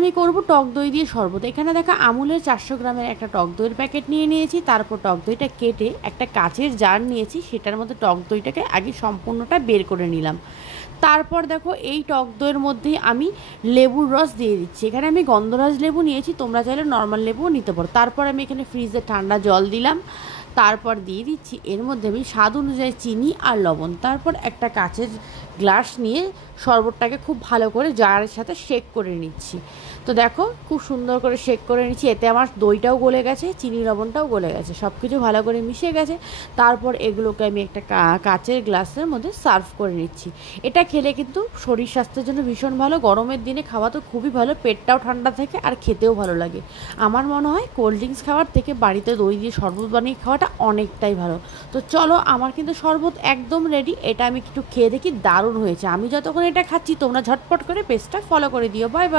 আমি করব টক দই দিয়ে শরবত। এখানে দেখো আমুলের 400 গ্রামের একটা টক দইয়ের প্যাকেট নিয়ে নিয়েছি। তারপর টক দইটা কেটে একটা কাচের জার নিয়েছি, সেটার মধ্যে টক দইটাকে আগে সম্পূর্ণটা বের করে নিলাম। তারপর দেখো এই টক দইয়ের মধ্যেই আমি লেবুর রস দিয়ে দিচ্ছি। এখানে আমি গন্ধরাজ লেবু নিয়েছি, তোমরা চাইলে নর্মাল লেবুও নিতে পারো। তারপর আমি এখানে ফ্রিজে ঠান্ডা জল দিলাম। তারপর দিয়ে দিচ্ছি এর মধ্যে আমি স্বাদ অনুযায়ী চিনি আর লবণ। তারপর একটা কাচের গ্লাস নিয়ে শরবতটাকে খুব ভালো করে জারের সাথে শেক করে নিচ্ছি। তো দেখো খুব সুন্দর করে শেক করে নিচ্ছি, এতে আমার দইটাও গলে গেছে, চিনি লবণটাও গলে গেছে, সব কিছু ভালো করে মিশে গেছে। তারপর এগুলোকে আমি একটা কাচের গ্লাসের মধ্যে সার্ভ করে নিচ্ছি। এটা খেলে কিন্তু শরীর স্বাস্থ্যের জন্য ভীষণ ভালো, গরমের দিনে খাওয়া তো খুবই ভালো, পেটটাও ঠান্ডা থাকে আর খেতেও ভালো লাগে। আমার মনে হয় কোল্ড ড্রিঙ্কস খাওয়ার থেকে বাড়িতে দই দিয়ে শরবত বানিয়ে খাওয়াটা অনেকটাই ভালো। তো চলো, আমার কিন্তু শরবত একদম রেডি। এটা আমি একটু খেয়ে দেখি, দারুণ হয়েছে। আমি যতক্ষণ এটা খাচ্ছি তোমরা ঝটপট করে পেজটা ফলো করে দিও। Bye bye.